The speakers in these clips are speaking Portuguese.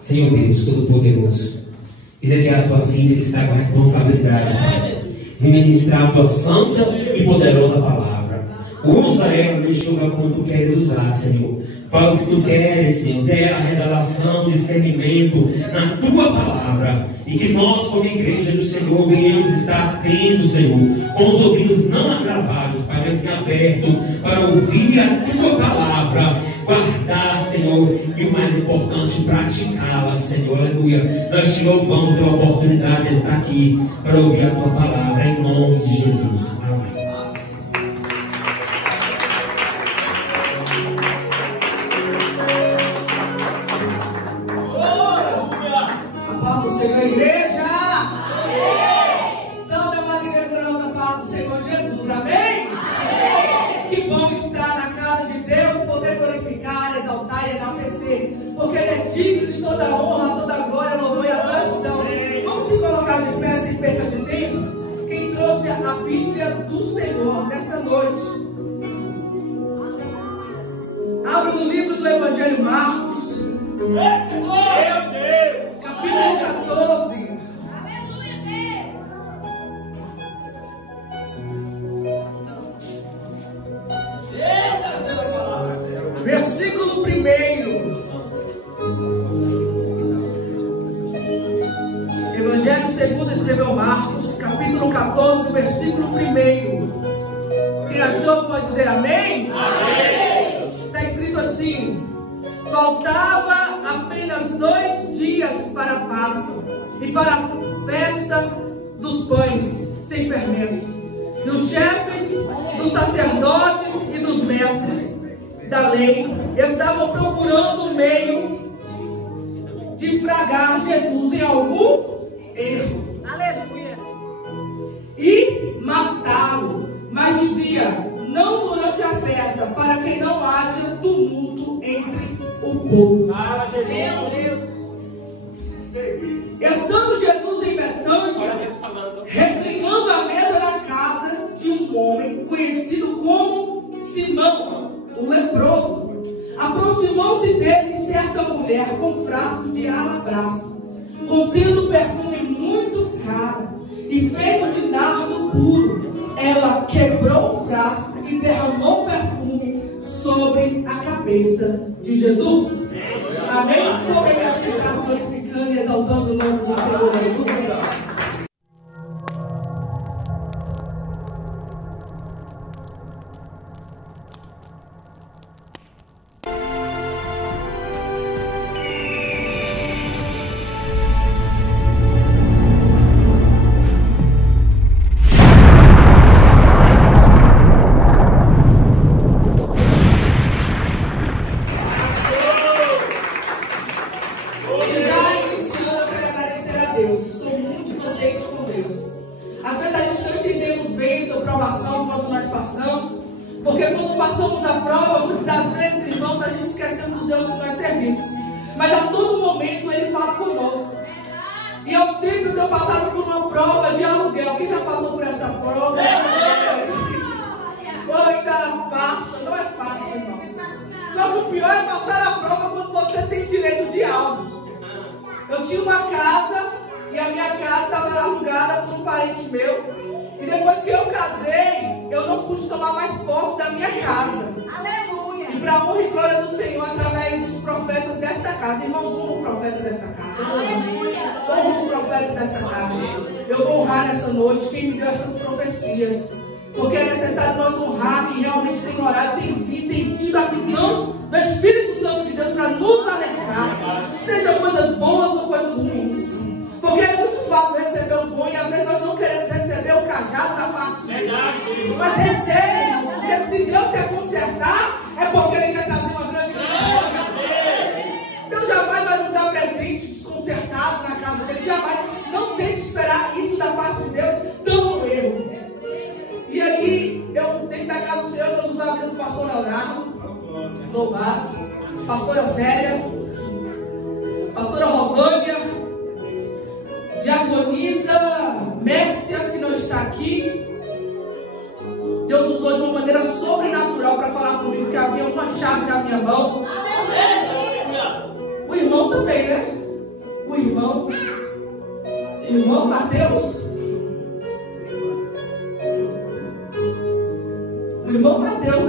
Senhor Deus Todo-Poderoso, eis aqui a tua filha que está com a responsabilidade de ministrar a tua santa e poderosa palavra. Usa ela, deixa-la como tu queres usar, Senhor. Fala o que tu queres, Senhor. Dê a revelação, discernimento na tua palavra. E que nós, como igreja do Senhor, venhamos estar atentos, Senhor, com os ouvidos não agravados, Pai, mas sim abertos para ouvir a tua palavra, guardar, Senhor, e o mais importante, praticá-la, Senhor. Aleluia. Nós te louvamos pela oportunidade de estar aqui para ouvir a tua palavra, em nome de Jesus. Amém. Senhor, igreja! Amém! Salve a maneira gloriosa paz do Senhor Jesus, amém? Amém! Que bom estar na casa de Deus, poder glorificar, exaltar e enaltecer, porque Ele é digno de toda honra, toda glória, louvor e adoração. Vamos se colocar de pé sem perca de tempo? Quem trouxe a Bíblia do Senhor nessa noite? Abre no livro do Evangelho Marcos. Meu Deus! Capítulo 14. Aleluia, Deus. Versículo 1. Evangelho segundo escreveu Marcos, capítulo 14, versículo 1. Quem achou pode dizer amém? Amém. Está escrito assim: faltava apenas 2 dias para a Páscoa e para a festa dos pães sem fermento. E os chefes dos sacerdotes e dos mestres da lei estavam procurando um meio de fragar Jesus em algum erro. Aleluia. E matá-lo. Mas dizia: não durante a festa, para que não haja tumulto entre o povo. Meu Deus. Estando Jesus em Betânia, reclinando a mesa na casa de um homem conhecido como Simão, o leproso, aproximou-se dele certa mulher com frasco de alabastro, contendo perfume muito caro e feito de nardo puro. Ela quebrou o frasco e derramou perfume sobre a cabeça de Jesus. Amém? Poderia sentar glorificando e exaltando o nome do Senhor Jesus. Porque quando passamos a prova, muitas das vezes, irmãos, a gente esquecemos do Deus que nós servimos. Mas a todo momento Ele fala conosco. E ao tempo de eu passar por uma prova de aluguel, quem já passou por essa prova? Ainda passa, não é fácil, irmãos. Só que o pior é passar a prova quando você tem direito de algo. Eu tinha uma casa e a minha casa estava alugada por um parente meu. E depois que eu casei, eu não pude tomar mais posse da minha casa. Aleluia! E para a honra e glória do Senhor, através dos profetas desta casa. Irmãos, honra o profeta dessa casa. Aleluia! Honra os profetas dessa casa. Eu vou honrar nessa noite quem me deu essas profecias. Porque é necessário nós honrar quem realmente tem orado, tem tido a visão do Espírito Santo de Deus para nos alertar. Seja coisas boas ou coisas ruins. Porque é muito fácil receber o bom e às vezes nós não queremos receber o cajado da parte de Deus. Mas recebe, irmãos, porque se Deus quer consertar, é porque Ele quer trazer uma grande coisa. Deus jamais vai nos dar presente desconcertado na casa dele. Jamais. Não tem que esperar isso da parte de Deus, tão no erro. E aí, eu dentro da casa do Senhor, Deus usava a vida do pastor Leonardo, louvado, pastora Célia, pastora Rosânia, diaconisa Mércia, que não está aqui. Deus usou de uma maneira sobrenatural para falar comigo que havia uma chave na minha mão. O irmão também, né? O irmão Mateus. O irmão Mateus,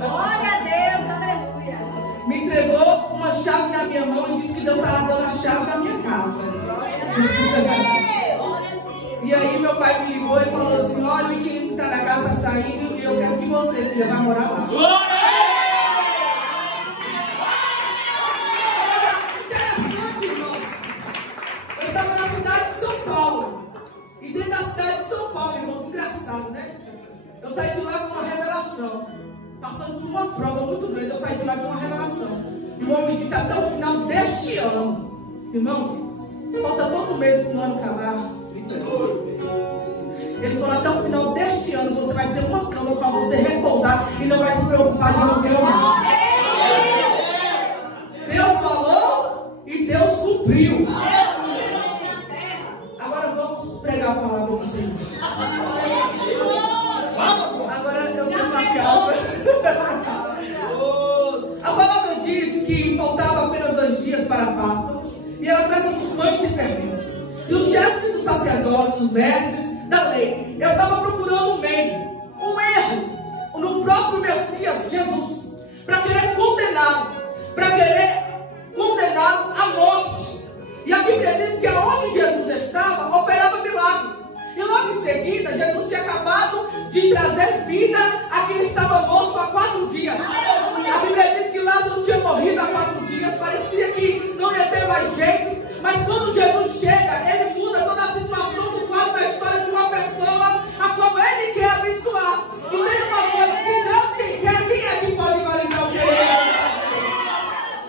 Glória a Deus, aleluia. me entregou uma chave na minha mão e disse que Deus estava dando a chave da minha casa. E aí meu pai me ligou e falou assim: olha, o inquilino que está na casa está saindo e eu quero que você, filha, vá morar lá. Interessante, irmãos. Eu estava na cidade de São Paulo. E dentro da cidade de São Paulo, irmãos, engraçado, né? Eu saí de lá com uma revelação. Passando por uma prova muito grande, eu saí de lá com uma revelação. E o homem disse: até o final deste ano, irmãos, falta poucos meses para o ano acabar. Ele falou: até o final deste ano você vai ter uma cama para você repousar e não vai se preocupar de aluguel mais. Deus falou e Deus cumpriu. Agora vamos pregar a palavra do Senhor. Agora eu tenho uma casa. A palavra diz que faltava apenas 2 dias para a Páscoa e era a festa dos pães e fermentos. E os chefes dos sacerdotes, os mestres da lei, eu estava procurando um erro no próprio Messias Jesus, para querer condená-lo à morte. E a Bíblia diz que aonde Jesus estava, operava milagre. E logo em seguida, Jesus tinha acabado de trazer vida a quem estava morto há 4 dias. A Bíblia diz que Lázaro tinha morrido há 4 dias, parecia que não ia ter mais jeito. Mas quando Jesus chega, ele muda toda a situação do quadro da história de uma pessoa a qual ele quer abençoar. E tem uma coisa: se Deus quer, quem é que pode validar o que ele quer?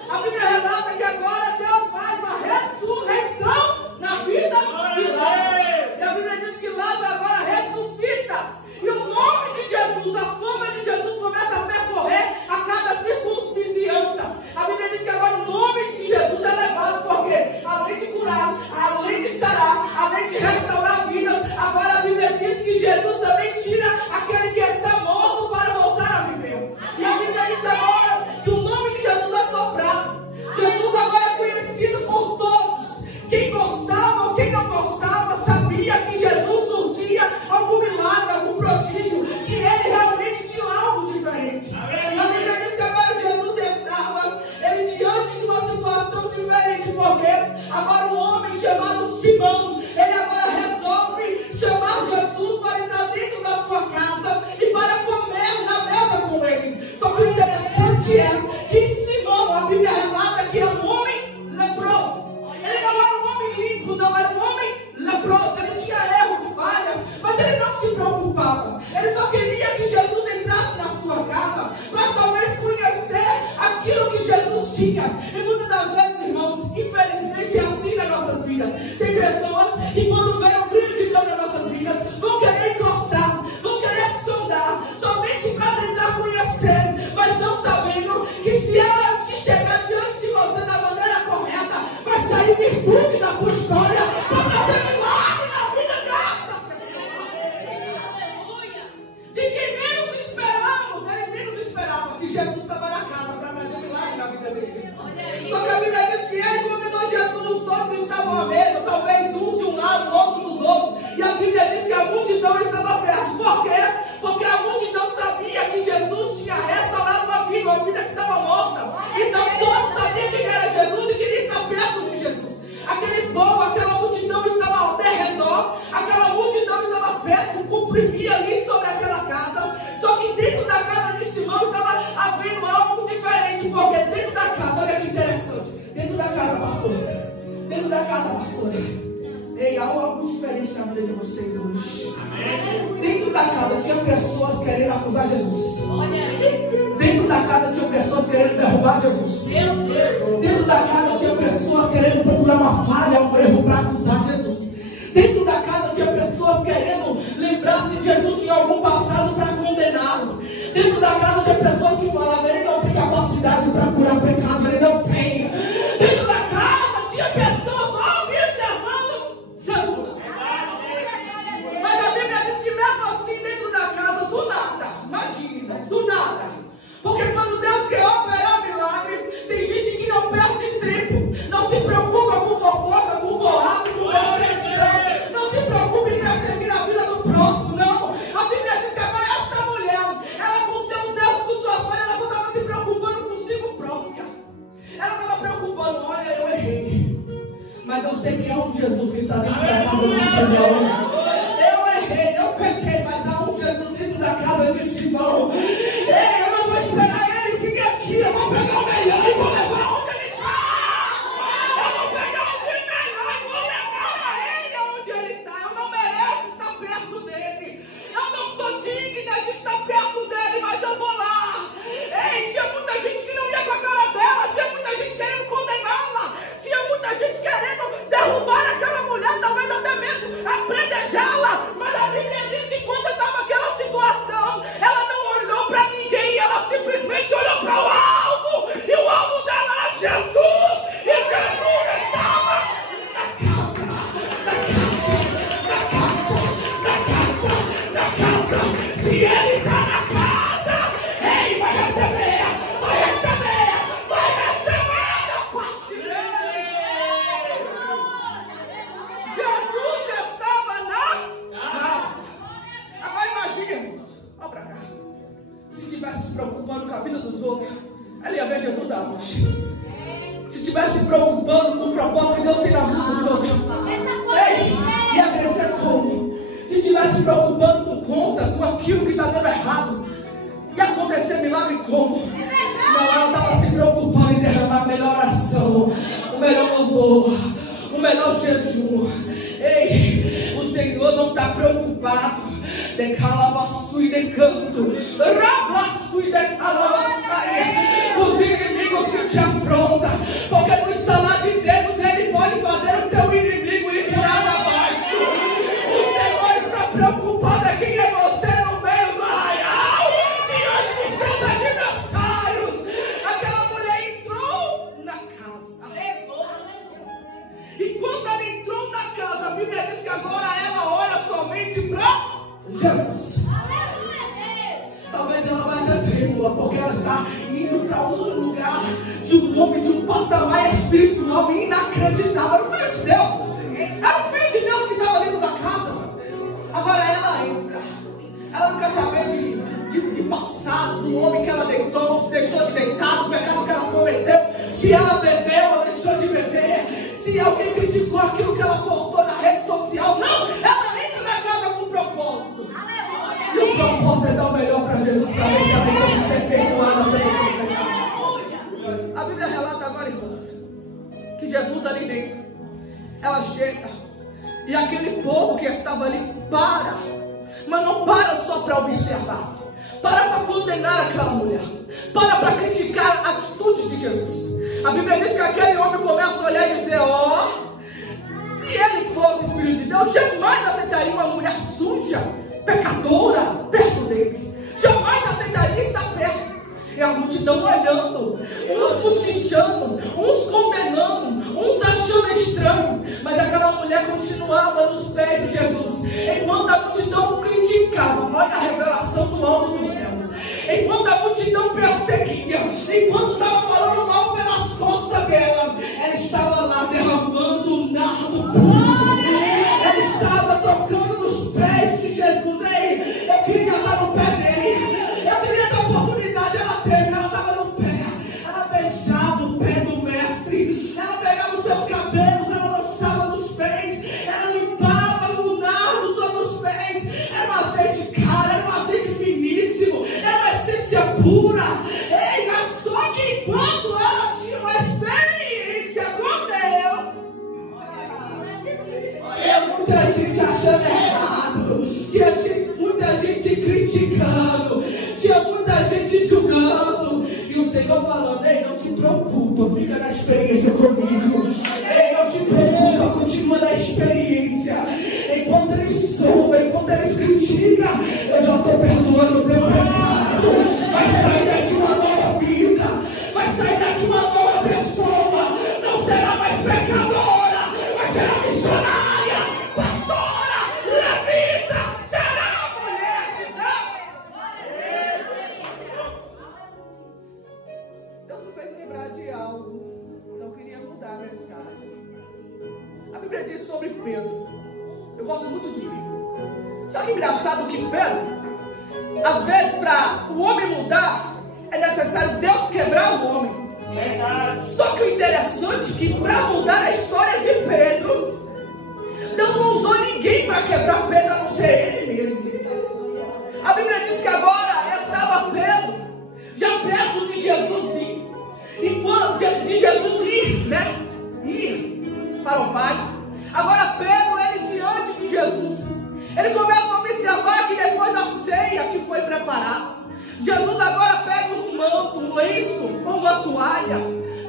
A Bíblia relata que agora Deus faz uma ressurreição na vida de Lázaro. E a Bíblia diz que Lázaro agora ressuscita. E o nome de Jesus, a fama de Jesus começa a percorrer a cada circunvizinhança. A Bíblia diz que agora o nome de Jesus é levado, porque além de curar, além de sarar, além de restaurar vidas, agora a Bíblia diz que Jesus também tira aquele que está morto para voltar a viver. E a Bíblia diz agora que o nome de Jesus é soprado. Jesus agora é conhecido por todos. Quem gostava ou quem não gostava sabia que Jesus surgia algum milagre, algum prodígio, que ele realmente tinha algo diferente. E a Bíblia diz que agora Jesus estava diante de uma situação diferente, porque agora um homem chamado Simão, ele agora resolve chamar Jesus para entrar dentro da tua casa e para comer na mesa com ele. Só que o interessante é que Simão, a Bíblia relata que é um homem leproso. Ele não era um homem limpo, não era um homem leproso. Ele tinha erros, falhas, mas ele não se preocupava. Ele só queria que Jesus entrasse na sua casa para talvez conhecer aquilo que Jesus tinha. E muitas das vezes, irmãos, infelizmente é assim nas nossas vidas. Tem pessoas que quando vê o brilho de Deus nas nossas vidas, vão querer encostar, vão querer sondar, somente para tentar conhecer, mas não sabendo que se ela te chegar diante de você da maneira correta, vai sair virtude da tua história para fazer milagre na vida desta pessoa. De quem menos esperamos, ele menos esperava que Jesus estava na casa para fazer milagre na vida dele. Só que a Bíblia diz que ele convidou Jesus, todos estavam à mesa, talvez uns de um lado, outros dos outros. E a Bíblia diz que a multidão estava perto. Por quê? Porque a multidão sabia que Jesus tinha restaurado uma vida que estava morta. Então todos sabiam quem era Jesus e queria estar perto de Jesus. Aquele povo, aquela multidão estava ao redor, aquela multidão estava perto, comprimia ali sobre aquela casa. Só que dentro da casa de Simão estava havendo algo diferente, porque dentro da casa, olha que interessante, dentro da casa, pastora, ei, há algo diferente na vida de vocês hoje. Dentro da casa tinha pessoas querendo acusar Jesus. Dentro da casa tinha pessoas querendo derrubar Jesus. Dentro da casa tinha pessoas querendo procurar uma falha, um erro para acusar Jesus. Dentro da casa tinha pessoas querendo lembrar se Jesus tinha algum passado para condená-lo. Dentro da casa tinha pessoas que falavam: ele não tem capacidade para curar pecado, ele não tem. Dentro da casa tinha pessoas só observando Jesus. Mas a Bíblia diz que mesmo assim, dentro da casa, do nada, imagina, do nada. Porque quando Deus quer operar milagre, tem gente que não perde tempo, não se preocupa com fofoca, Mas eu sei que há um Jesus que está dentro da casa de Simão. Eu errei, eu pequei, mas há um Jesus dentro da casa de Simão. Ei, eu não vou esperar ele vir aqui. Eu vou pegar o melhor e vou levar onde ele está. Eu vou pegar o melhor e vou levar a ele onde ele está. Eu não mereço estar perto dele. Eu não sou digna de estar perto dele, mas eu vou lá. Ei, tinha muita gente que não ia com a cara dela. Tinha muita gente querendo condená-la. Tinha muita gente querendo derrubar aquela mulher, talvez até mesmo apredejá-la. Mas a Bíblia diz que quando estava aquela situação, ela não olhou para ninguém, ela simplesmente olhou para o alvo. E o alvo dela era Jesus. E Jesus estava na casa. Se ele está na casa, ei, vai receber da parte dele. Jesus estava na casa. Agora imagine, irmãos, olha para cá. Se estivesse se preocupando com a vida dos outros, ela ia ver Jesus aonde? Se estivesse se preocupando com o propósito que Deus tem na vida dos outros, ei, ia crescer como? Se estivesse se preocupando com conta, com aquilo que está dando errado, ia acontecer milagre como? Não, ela estava se preocupando em derramar a melhor oração, o melhor louvor, o melhor jejum. Ei, o Senhor não está preocupado. De calabassu e de canto, rabassu e de calabassaia, os inimigos que te afrontam, porque no estalar de dedos ele pode fazer o teu inimigo ir por água abaixo. O Senhor está preocupado é quem é você no meio do arraial, diante dos seus adversários. Aquela mulher entrou na casa. E quando ela entrou na casa, a Bíblia diz que agora ela olha somente para Jesus. Talvez ela vai até trêmula, porque ela está indo para um lugar de um homem, de um patamar espiritual inacreditável. Era o Filho de Deus. Era o Filho de Deus que estava dentro da casa. Agora ela entra. Ela não quer saber de passado, do homem que ela deitou, se deixou de deitar, do pecado que ela cometeu, se ela bebeu ou deixou de beber, se alguém criticou aquilo que ela postou na rede social. Não, ela entra na casa com propósito. E o propósito é dar o melhor para Jesus, para ver se ela pode ser perdoada pelos seus pecados. A Bíblia relata agora, irmãos, que Jesus ali dentro, ela chega, e aquele povo que estava ali para, mas não para só para observar, para condenar aquela mulher, para criticar a atitude de Jesus. A Bíblia diz que aquele homem começa a olhar e dizer: ó, se ele fosse filho de Deus, jamais aceitaria uma mulher suja, pecadora, perto dele. Jamais aceitaria estar perto. E a multidão olhando, uns cochichando, uns condenando, uns achando estranho. Mas aquela mulher continuava nos pés de Jesus, enquanto a multidão criticava. Olha a revelação do alto dos céus. Enquanto a multidão perseguia, enquanto estava falando mal pelas costas dela, ela estava lá derramando o nardo puro. Ela estava tocando nos pés de Jesus. Ei, eu queria estar no pé dele. Eu queria ter oportunidade. Ela teve, ela estava no pé. Ela beijava o pé do mestre. Ela pegava os seus cabelos, ela lançava nos pés. Ela limpava o nardo sobre os pés. Era um azeite caro, era um azeite finíssimo, era uma essência pura. Ei, mas só que enquanto ela tinha uma experiência com Deus, tinha muita gente achando errado, tinha muita gente criticando, tinha muita gente julgando, e o Senhor falando: ei, não te preocupa, fica na experiência comigo. Ei, não te preocupa, continua na experiência. Enquanto eles zoam, enquanto eles criticam, eu já estou perdoando o teu pecado. Vai sair daqui uma nova vida, vai sair daqui uma nova pessoa. Não será mais pecadora, mas será missionária, pastora, levita, será a mulher de Deus. Deus me fez lembrar de algo. Não queria mudar a mensagem. A Bíblia diz sobre Pedro. Eu gosto muito de Pedro. Sabe o engraçado que Pedro, às vezes para o homem mudar, é necessário Deus quebrar o homem. Só que o interessante é que para mudar a história de Pedro, Deus não usou ninguém para quebrar Pedro, a não ser ele mesmo. A Bíblia diz que agora estava Pedro já perto de Jesus ir. E quando de Jesus ir, né? Ir para o Pai. Agora Pedro, ele diante de Jesus, ele começa a observar que depois da ceia que foi preparada, Jesus agora pega um manto, um lenço, uma toalha,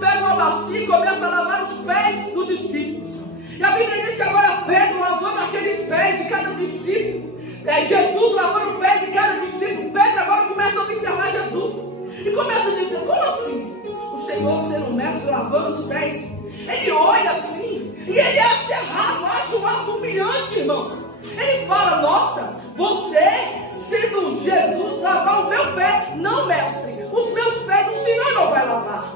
pega uma bacia e começa a lavar os pés dos discípulos. E a Bíblia diz que agora Pedro lavando aqueles pés de cada discípulo, Jesus lavando o pé de cada discípulo, Pedro agora começa a observar Jesus. E começa a dizer, como assim? O Senhor sendo o mestre lavando os pés? Ele olha assim, e ele acha errado, acha um ato humilhante, irmãos. Ele fala, nossa, você sendo Jesus lavar o meu pé? Não, mestre, os meus pés o Senhor não vai lavar.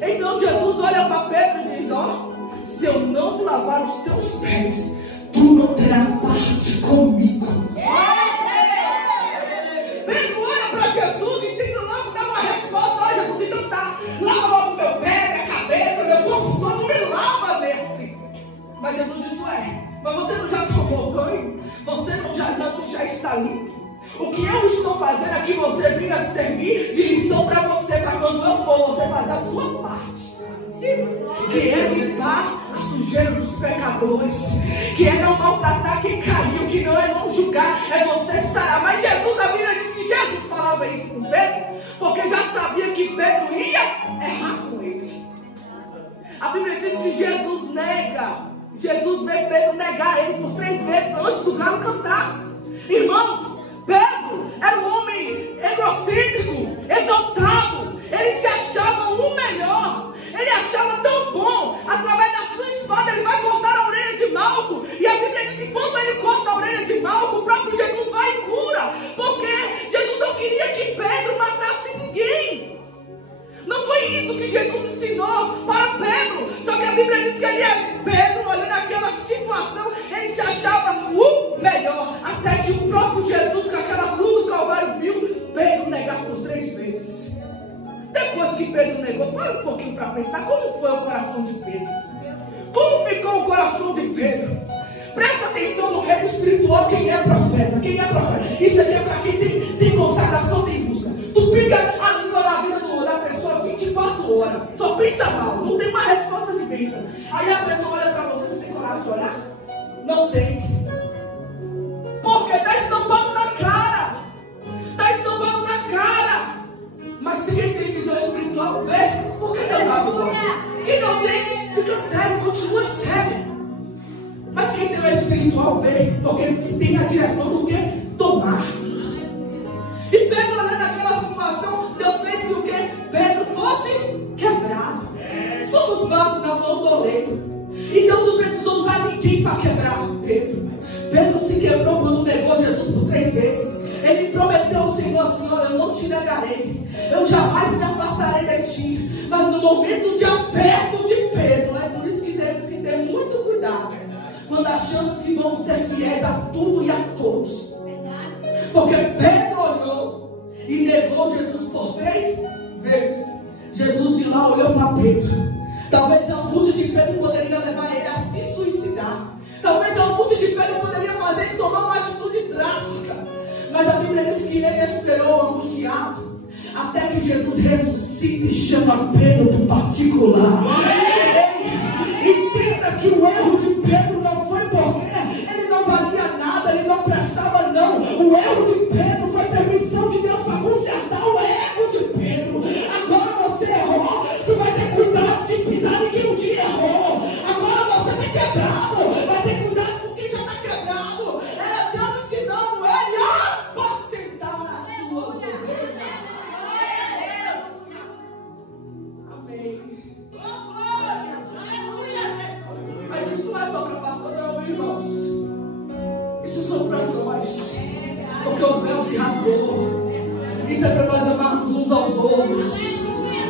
Então Jesus olha para Pedro e diz, ó, se eu não lavar os teus pés, tu não terás parte comigo. Pedro olha para Jesus e tenta logo dar uma resposta. Olha, Jesus, então tá, lava logo meu pé, minha cabeça, meu corpo todo, me lava, mestre. Mas Jesus disse, mas você não já tomou banho? Você não já está limpo? O que eu estou fazendo aqui, você vinha servir de lição para você, para quando eu for, você fazer a sua parte. Que é limpar a sujeira dos pecadores, que é não maltratar quem caiu, que não é não julgar, é você sarar. Mas Jesus, a Bíblia diz que Jesus falava isso com Pedro, porque já sabia que Pedro ia errar com ele. A Bíblia diz que Jesus vê Pedro negar ele por 3 vezes antes do galo cantar. Irmãos, Pedro era um homem egocêntrico, exaltado, ele se achava o melhor. Ele achava tão bom, através da sua espada ele vai cortar a orelha de Malco. E a Bíblia diz que quando ele corta a orelha de Malco, o próprio Jesus vai e cura. Porque Jesus não queria que Pedro matasse ninguém. Não foi isso que Jesus ensinou para Pedro. Só que a Bíblia diz que Pedro, olhando aquela situação, ele se achava o melhor. Até que o próprio Jesus, com aquela cruz do Calvário, viu Pedro negar por 3 vezes. Depois que Pedro negou, para um pouquinho para pensar como foi o coração de Pedro. Como ficou o coração de Pedro? Presta atenção no reino espiritual, quem é profeta. Quem é profeta? Isso aqui é para quem tem consagração, tem busca. Tu fica a língua na vida da pessoa 24 horas. Só pensa mal, não tem uma resposta de bênção. Aí a pessoa olha para você, você tem coragem de olhar? Não tem. Porque está estampado na cara. Está estampado na cara. Mas quem tem visão espiritual vê, porque Deus abre os olhos. Quem não tem, fica cego, continua cego. Mas quem tem o espiritual vê, porque tem a direção do que? Tomar. E Pedro, olhando aquela situação, Deus fez com que Pedro fosse quebrado. Somos vasos na mão do oleiro. E Deus não precisou usar ninguém para quebrar Pedro. Pedro se quebrou quando negou Jesus por 3 vezes. Ele prometeu ao Senhor assim, olha, eu não te negarei, eu jamais me afastarei de ti. Mas no momento de aperto de Pedro, é por isso que temos que ter muito cuidado quando achamos que vamos ser fiéis a tudo e a todos. Porque Pedro olhou e negou Jesus por 3 vezes. Jesus de lá olhou para Pedro. Talvez a angústia de Pedro poderia levar ele a se suicidar. Talvez a angústia de Pedro poderia fazer ele tomar uma atitude drástica. Mas a Bíblia diz que ele esperou angustiado até que Jesus ressuscita e chama Pedro para o particular. Entenda que o erro de Pedro não foi porque ele não valia nada, ele não prestava não. O erro de Pedro foi permissão de Deus para consertar o erro de Pedro. Agora você errou, tu vai ter cuidado de pisar em quem um dia errou. Agora você está quebrado, vai ter cuidado com quem já está quebrado. Era Deus ensinando ele a apacentar as suas ovelhas. Amém. Mas isso não é só para o pastor, não, irmãos. Isso são para nós. Porque o véu se rasgou. Isso é para nós amarmos uns aos outros.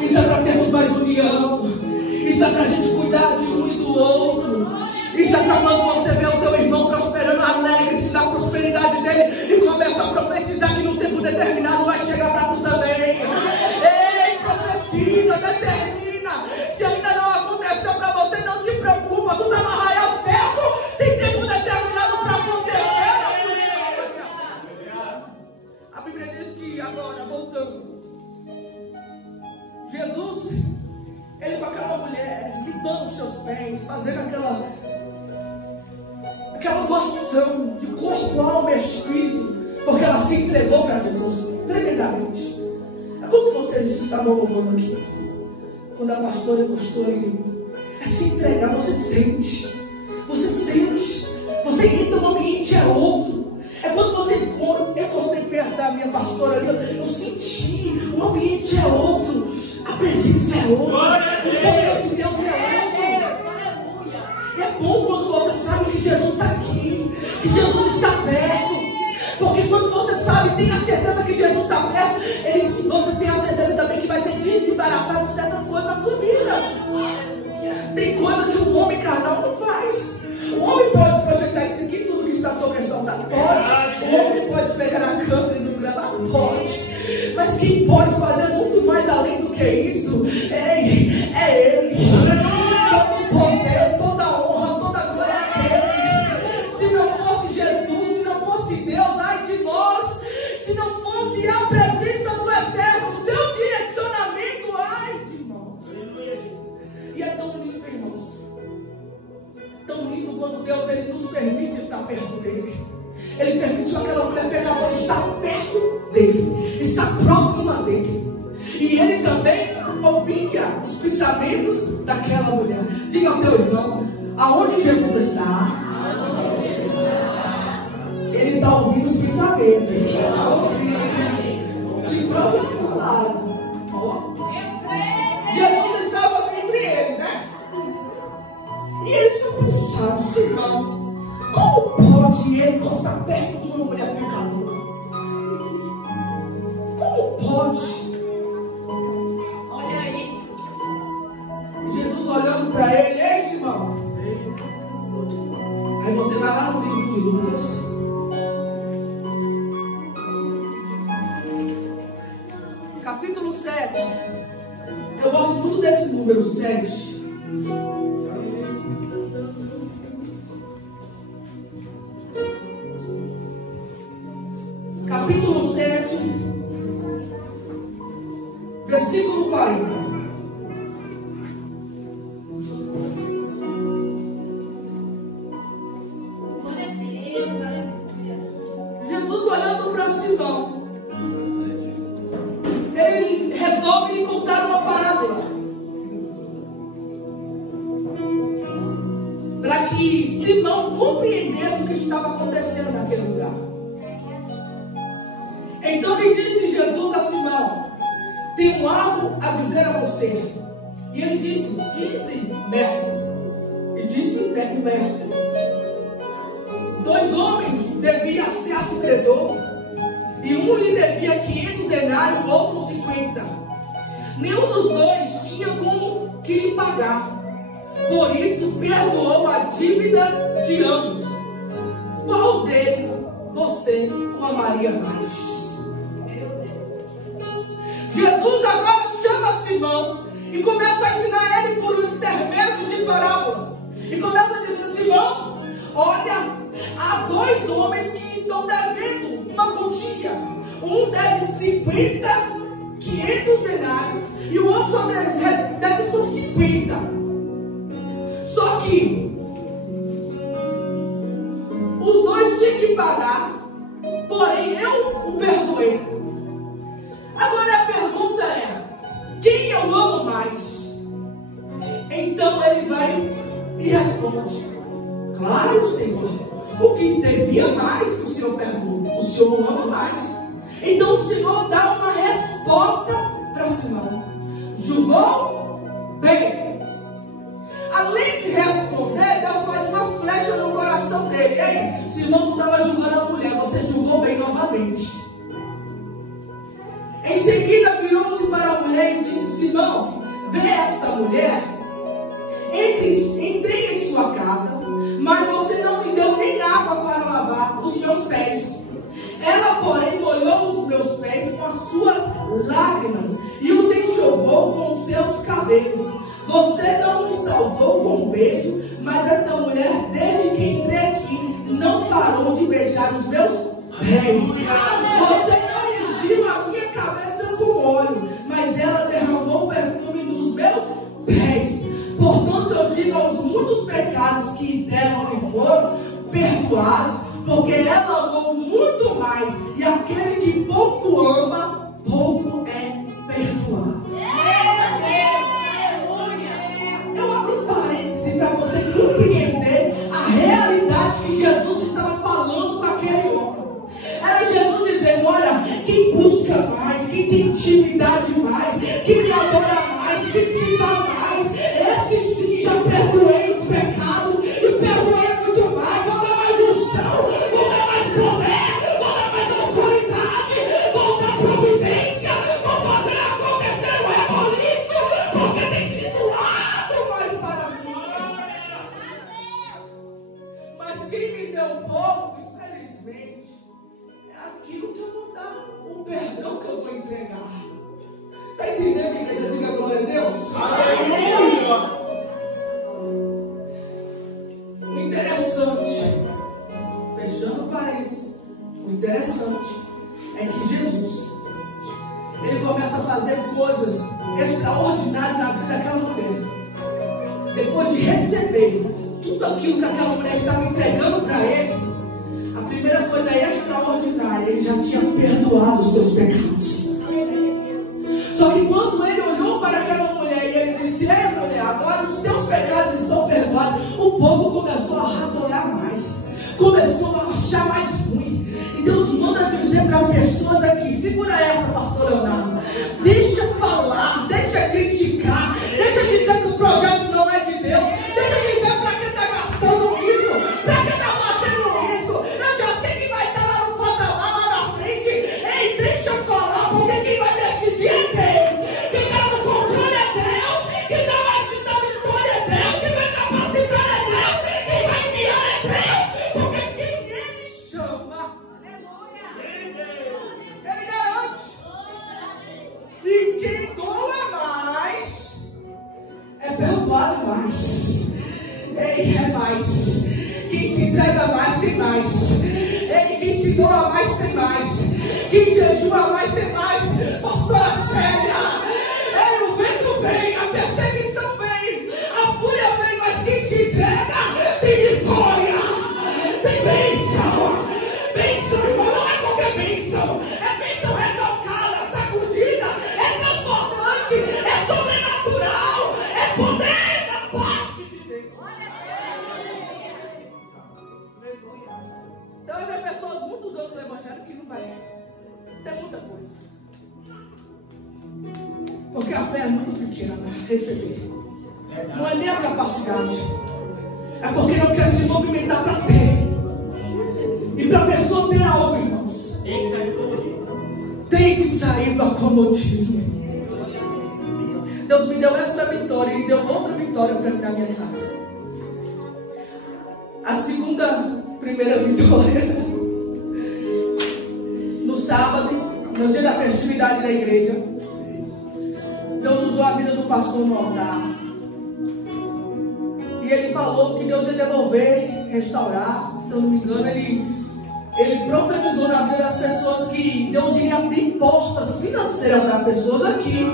Isso é para termos mais união. Isso é para a gente cuidar de um e do outro. Isso é para quando você vê o teu irmão prosperando, alegre-se da prosperidade dele e começa a profetizar que no tempo determinado vai chegar para tu também. Ei, profetiza, mulher limpando os seus pés, fazendo aquela doação de corpo, alma e espírito, porque ela se entregou para Jesus tremendamente. É como vocês estavam louvando aqui, quando a pastora encostou ali. É se entregar, você sente, você entra no ambiente, é outro. É quando você encostei perto da minha pastora ali, eu senti, o ambiente é outro, a presença é outra, o poder de Deus é outro. É bom quando você sabe que Jesus está aqui, que Jesus está perto. Porque quando você sabe, tem a certeza que Jesus está perto, você tem a certeza também que vai ser desembaraçado de certas coisas na sua vida. Tem coisa que o homem carnal não faz. O homem pode projetar isso aqui, tudo que está sob pressão, tá? Pode. O homem pode pegar a câmera e nos gravar? Pode. Mas quem pode fazer muito mais além do que isso é Ele. Todo o poder, toda a honra, toda a glória é dele. Se não fosse Jesus, se não fosse Deus, ai de nós. Se não fosse a presença do Eterno, o seu direcionamento, ai de nós. E é tão lindo, irmãos. Tão lindo quando Deus ele nos permite estar perto dele. Ele permitiu aquela mulher pecadora estar perto dele, estar próxima dele. E ele também ouvia os pensamentos daquela mulher. Diga ao teu irmão, aonde Jesus está, ele está ouvindo os pensamentos. Ele está ouvindo. De próprio falado. Jesus estava entre eles, né? E eles só pensaram, Simão, como pode ele encostar perto de uma mulher pecadora? Como pode? Olha aí. E Jesus olhando para ele, ei Simão. Aí você vai lá no livro de Lucas. Capítulo 7. Eu gosto muito desse número 7. Capítulo 7, versículo 40. Jesus olhando para Simão, ele resolve lhe contar uma parábola, para que Simão compreendesse o que estava acontecendo naquele lugar. Então lhe disse Jesus a Simão, tenho algo a dizer a você. E ele disse, mestre. E disse, mestre. 2 homens deviam a certo credor, e um lhe devia 500 denários, o outro 50. Nenhum dos dois tinha como que lhe pagar. Por isso perdoou a dívida de ambos. Qual deles você o amaria mais? Jesus agora chama Simão e começa a ensinar ele por intermédio de parábolas. E começa a dizer, Simão, olha, há 2 homens que estão devendo uma quantia. Um deve 500 denários e o outro só deve só 50. Só que os 2 tinham que pagar, porém eu o perdoei. Agora a pergunta é, quem eu amo mais? Então ele vai e responde, claro, Senhor, o que devia mais que o Senhor perdoou, o Senhor o ama mais. Então o Senhor dá uma resposta para Simão, julgou bem. Além de responder, Deus faz uma flecha no coração dele. Ei, Simão, tu estava julgando a mulher, você julgou bem novamente. Em seguida virou-se para a mulher e disse, Simão, vê esta mulher, entrei em sua casa, mas você não me deu nem água para lavar os meus pés. Ela, porém, molhou os meus pés com as suas lágrimas e os enxugou com os seus cabelos. Você não me saudou com um beijo, mas esta mulher, desde que entrei aqui, não parou de beijar os meus pés. Você não ungiu a minha cabeça com óleo, mas ela derramou perfume nos meus pés. Portanto, eu digo aos muitos pecados que dela lhe foram perdoados, porque ela amou muito mais, e aquele que pouco ama, pouco é perdoado. Eu abro um parêntese para você compreender a realidade que Jesus estava falando com aquele homem. Era Jesus dizendo: olha, quem busca mais, quem tem intimidade mais, quem me adora mais, quem se dá mais, esse sim já perdoei os pecados e perdoei muito mais. Vou dar mais unção, vou dar mais poder, vou dar mais autoridade, vou dar providência, vou fazer acontecer o reboliço, porque tem sido alto mais para mim. Mas quem me deu pouco, infelizmente, é aquilo que eu vou dar, o perdão que eu vou entregar. Está entendendo, igreja? Diga glória a Deus. Aleluia. O interessante, fechando parênteses, o interessante é que Jesus, ele começa a fazer coisas extraordinárias na vida daquela mulher. Depois de receber tudo aquilo que aquela mulher estava entregando para ele, a primeira coisa extraordinária, ele já tinha perdoado os seus pecados. Só que quando ele olhou para aquela mulher e ele disse: ei, mulher, agora os teus pecados estão perdoados, o povo começou a razoar mais, começou a achar mais ruim. E Deus manda dizer para pessoas aqui: segura essa, pastor Leonardo, deixa falar, deixa criticar, deixa dizer que o projeto não é de Deus, deixa dizer para quem está gastando isso, para quem está fazendo isso. Eu já sei que vai estar lá no patamar, lá na frente. Ei, deixa eu falar, porque quem vai decidir é Deus, quem está no controle é Deus, quem está na vitória é Deus, quem vai capacitar é Deus, quem vai enviar é Deus, porque quem Ele chama, Ele garante. E quem doa mais é perdoado mais. Ei, é mais. Quem se entrega mais tem mais. Ei, quem se doa mais tem mais. Quem jejua mais tem mais. Pastora Célia, ei, o vento vem, a perseguição vem, a fúria vem, mas quem se entrega tem vitória, tem bênção. Bênção, irmão, não é qualquer bênção. É bênção retocada, sacudida, é transbordante, é sobrenatural, é poder da parte de Deus. Então vai ver pessoas muito usando o evangelho que não vai ter muita coisa. Porque a fé é muito pequena para receber. Não é nem a capacidade. É porque não quer se movimentar para ter. E para a pessoa ter algo, irmãos, tem que sair do acomodismo. Deus me deu essa vitória e me deu outra vitória para mim na minha casa. A primeira vitória, no sábado, no dia da festividade da igreja, Deus usou a vida do pastor no altar. E ele falou que Deus ia devolver, restaurar. Se eu não me engano, ele profetizou na vida das pessoas que Deus iria abrir portas financeiras para pessoas aqui,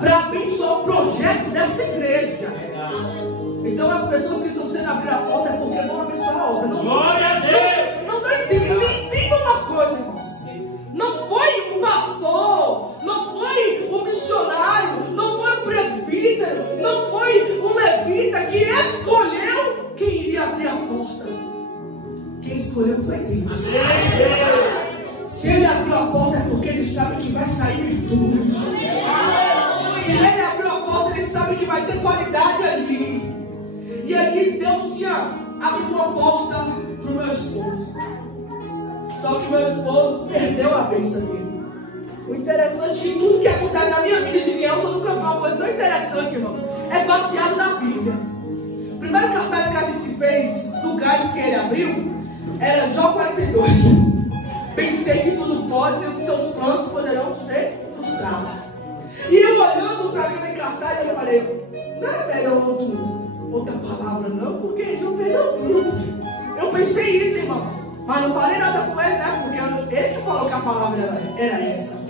para abençoar o projeto dessa igreja. Então as pessoas que estão sendo abrir a porta é porque vão abençoar a obra. Glória a Deus! Não entenda uma coisa, irmãos. Não foi o pastor, não foi o missionário, não foi o presbítero, não foi o levita que escolheu quem iria abrir a porta. Quem escolheu foi Deus. Se ele abriu a porta é porque ele sabe que vai sair virtude. Se ele abriu a porta, ele sabe que vai ter qualidade ali. E aí Deus tinha abrido uma porta para o meu esposo. Só que meu esposo perdeu a bênção dele. O interessante é que tudo que acontece na minha vida de Nelson, eu nunca vi uma coisa tão interessante, irmãos. É baseado na Bíblia. O primeiro cartaz que a gente fez do gás que ele abriu era Jó 42. Pensei que tudo pode e os seus planos poderão ser frustrados. E eu olhando para aquele cartaz, eu falei: não era melhor outra palavra não, porque Jó perdeu tudo. Eu pensei isso, irmãos, mas não falei nada com ele, né? Porque ele que falou que a palavra era essa.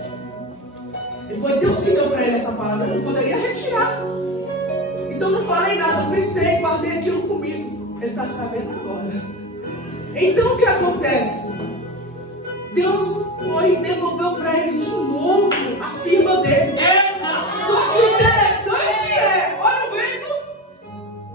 E foi Deus que deu para ele essa palavra, eu não poderia retirar. Então não falei nada, eu pensei, guardei aquilo comigo. Ele está sabendo agora. Então o que acontece? Deus foi e devolveu para ele de novo a firma dele. Só que o interessante é, olha o vento,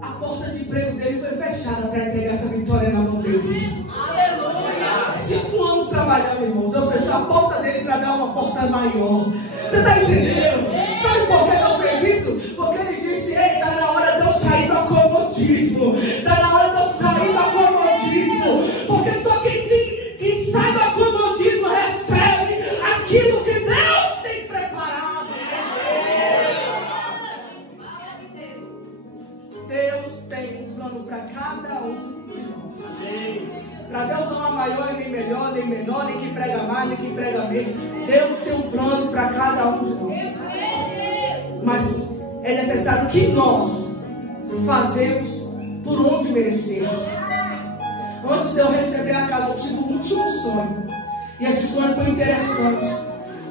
a porta de emprego dele foi fechada para entregar essa vitória na mão dele. Aleluia! 5 anos trabalhando, irmãos. Deus fechou a porta dele para dar uma porta maior. Você está entendendo? Sabe por que Deus fez isso? Porque ele disse: ei, está na hora de eu sair do acomodismo. Está na hora de eu sair do acomodismo. Porque só quem sai do acomodismo recebe aquilo que Deus tem preparado. Deus tem um plano para cada um de nós. Para Deus não há maior, nem melhor, nem menor, nem que prega mais, nem que prega menos. Deus tem um plano para cada um de nós. Mas é necessário que nós fazemos por onde merecer. Antes de eu receber a casa, eu tive um último sonho. E esse sonho foi interessante,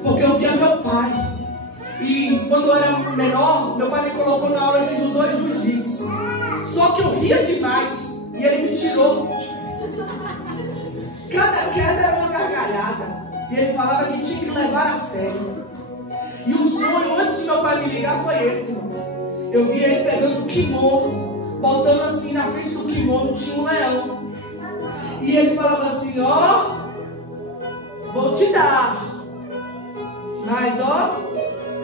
porque eu via meu pai. E quando eu era menor, meu pai me colocou na aula de judô e jiu-jitsu. Só que eu ria demais e ele me tirou. Cada queda era uma gargalhada. E ele falava que tinha que levar a sério. E o sonho, antes de meu pai me ligar, foi esse, irmãos. Eu via ele pegando o kimono, botando assim na frente do kimono, tinha um leão. E ele falava assim: ó, vou te dar, mas ó,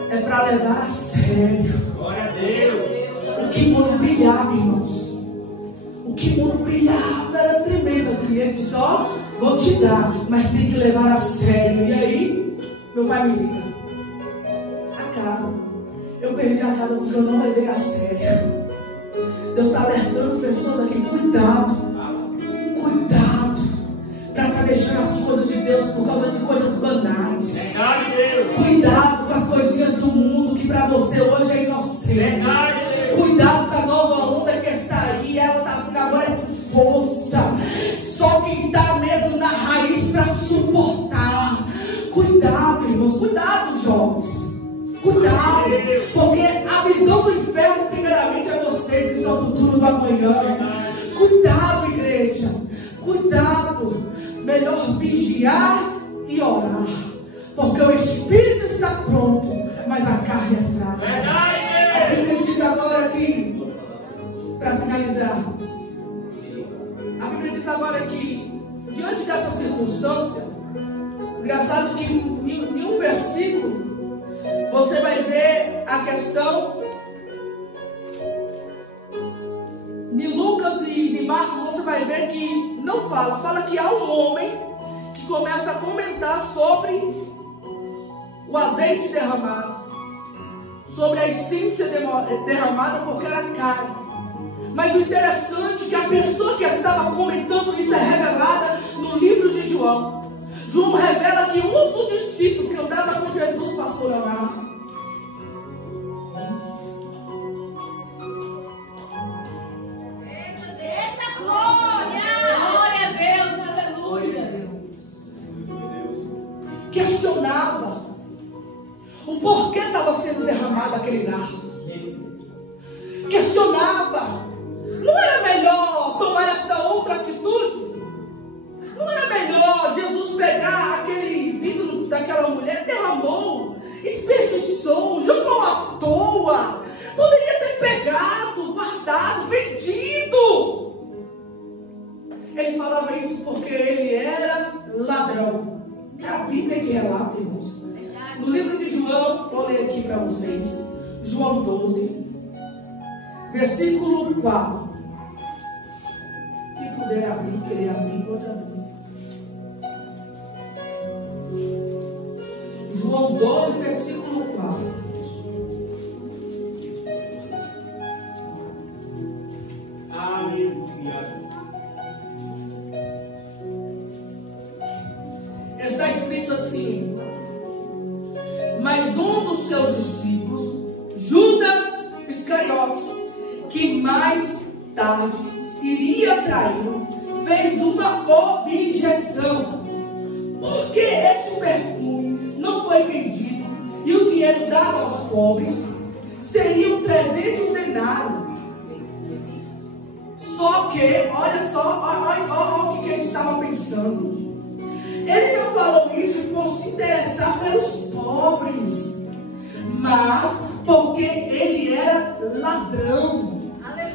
é para levar a sério. Glória a Deus. O kimono brilhava, irmãos. O kimono brilhava, era tremendo. E ele disse: ó, vou te dar, mas tem que levar a sério. E aí, meu pai me liga: a casa. Eu perdi a casa porque eu não levei a sério. Deus está alertando pessoas aqui: cuidado. Cuidado para estar deixando as coisas de Deus por causa de coisas banais. Cuidado com as coisinhas do mundo que para você hoje é inocente. Cuidado com a nova onda que está aí. Ela está vindo agora com força. Só quem está mesmo na raiz para suportar. Cuidado, irmãos. Cuidado, jovens. Cuidado. Porque a visão do inferno primeiramente é vocês que são o futuro do amanhã. Cuidado, igreja. Cuidado. Melhor vigiar e orar. Porque o espírito está pronto, mas a carne é fraca. A Bíblia diz agora que, para finalizar, a Bíblia diz agora que, diante dessa circunstância, engraçado que em um versículo você vai ver a questão. Em Lucas e em Marcos você vai ver que não fala que há um homem que começa a comentar sobre o azeite derramado, sobre a essência derramada, porque era caro. Mas o interessante é que a pessoa que estava comentando isso é revelada no livro de João. João revela que um dos discípulos que andava com Jesus passou a orar. Questionava o porquê estava sendo derramado aquele nardo. Questionava: não era melhor tomar esta outra atitude? Não era melhor Jesus pegar aquele vidro daquela mulher, derramou, desperdiçou, jogou à toa? Poderia ter pegado, guardado, vendido. Ele falava isso porque ele era ladrão. A Bíblia que relata, irmãos. No livro de João, vou ler aqui para vocês. João 12, versículo 4. Quem puder abrir, querer abrir, pode abrir. João 12, versículo 4. Aleluia. Está escrito assim: mas um dos seus discípulos, Judas Iscariotes, que mais tarde iria traí-lo, fez uma objeção: por que este perfume não foi vendido e o dinheiro dado aos pobres? Seriam 300 denários Porque, olha só, olha o que ele estava pensando. Ele não falou isso por se interessar pelos pobres, mas porque ele era ladrão.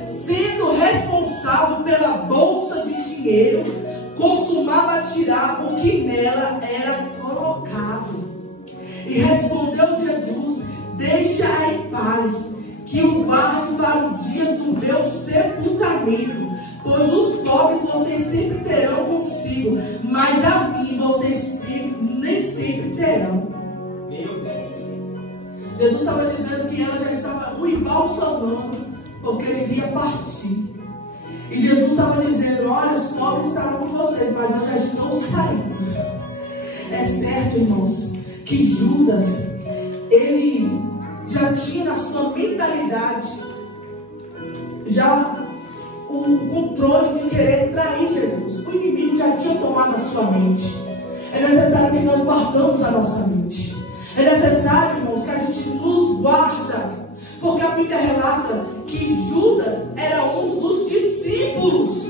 Sendo responsável pela bolsa de dinheiro, costumava tirar o que nela era colocado. E respondeu Jesus: deixa em paz, que o guarde para o dia do meu sepultamento. Pois os pobres vocês sempre terão consigo, mas a mim vocês nem sempre terão. Meu Deus. Jesus estava dizendo que ela já estava o embalsamando, porque ele iria partir. E Jesus estava dizendo: olha, os pobres estarão com vocês, mas eu já estou saindo. É certo, irmãos, que Judas, ele já tinha na sua mentalidade já o controle de querer trair Jesus. O inimigo já tinha tomado a sua mente. É necessário que nós guardamos a nossa mente. É necessário, irmãos, que a gente nos guarda. Porque a Bíblia relata que Judas era um dos discípulos.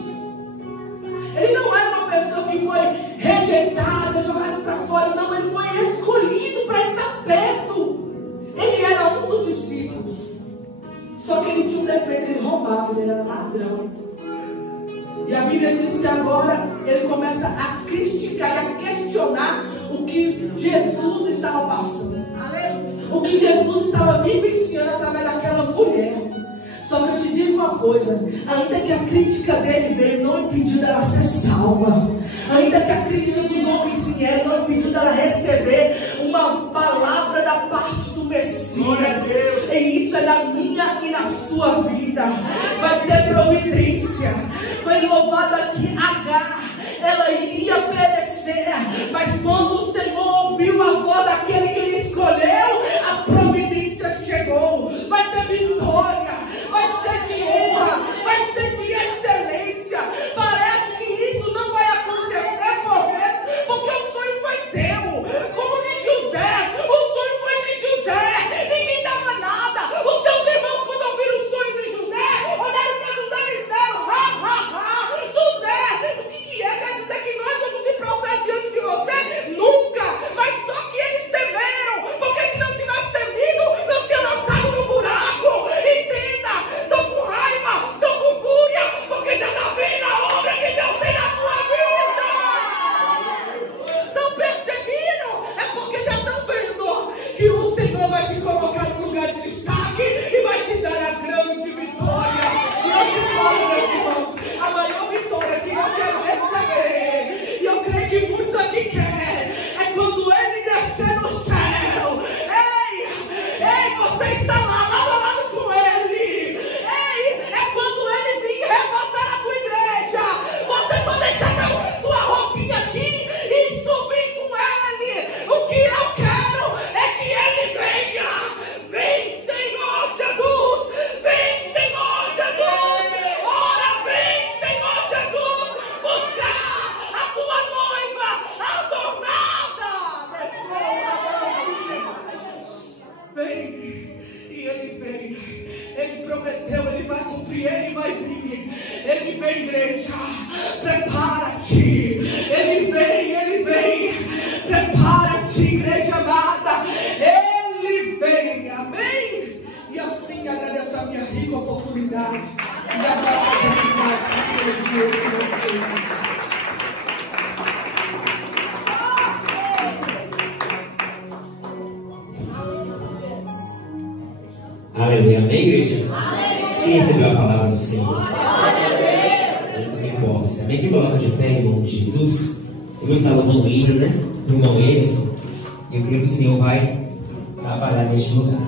Ele não era uma pessoa que foi rejeitada, jogada para fora. Não, ele foi escolhido para estar perto. Ele era um dos discípulos. Só que ele tinha um defeito, ele roubava, ele era ladrão. E a Bíblia diz que agora ele começa a criticar e a questionar o que Jesus estava passando. O que Jesus estava vivenciando através daquela mulher. Só que eu te digo uma coisa: ainda que a crítica dele veio, não impediu dela ser salva. Ainda que a crítica dos homens vieram, não impediu dela receber uma palavra da parte do Messias. E isso é na minha e na sua vida. Vai ter providência. Foi louvado aqui Agar. Ela iria perecer, mas quando o Senhor ouviu a voz daquele que ele escolheu, a providência chegou. Vai ter vitória, vai ser de honra, vai ser de excelência. Parece que isso não vai acontecer porque o sonho foi teu, como de José. O sonho foi de José, ninguém dava nada. Os seus irmãos, quando ouviram o sonho de José, olharam para José e disseram: José, o que é? Quer dizer que nós vamos se prostrar diante de você? Nunca! Mas só que eles temeram, porque se não tivesse temido, não tinha lançado no buraco. Entenda, estou com raiva, estou com fúria, porque já está vendo a obra que Deus tem na tua vida. Não perceberam? É porque já estão vendo que o Senhor vai te colocar no lugar de destaque e vai te dar a grande vitória. E eu te falo, meus irmãos, a maior vitória que eu quero receber, e eu creio que muitos aqui querem, é quando ele descer no céu. Ei, você está lá, lado a lado com ele. Ei, é quando ele vir arrebatar a tua igreja. Você só deixar tua roupinha aqui e subir com ele. O que eu quero é que ele venha. Vem, Senhor Jesus. Vem, Senhor Jesus. Ora, vem, Senhor Jesus, buscar a tua noiva adornada. Vem, e ele vem. Ele prometeu, ele vai cumprir, ele vai vir. Ele vem, igreja, prepara-te. Ele vem, prepara-te, igreja amada. Ele vem, amém? E assim agradeço a minha rica oportunidade de abraçar a oportunidade que eu tenho. Aleluia, amém, igreja? Quem recebeu a palavra do Senhor? Tem posse. Amém? Se coloca de pé, irmão de Jesus. Eu vou estar louvando o hino, né? Do irmão Emerson. E eu creio que o Senhor vai trabalhar neste lugar.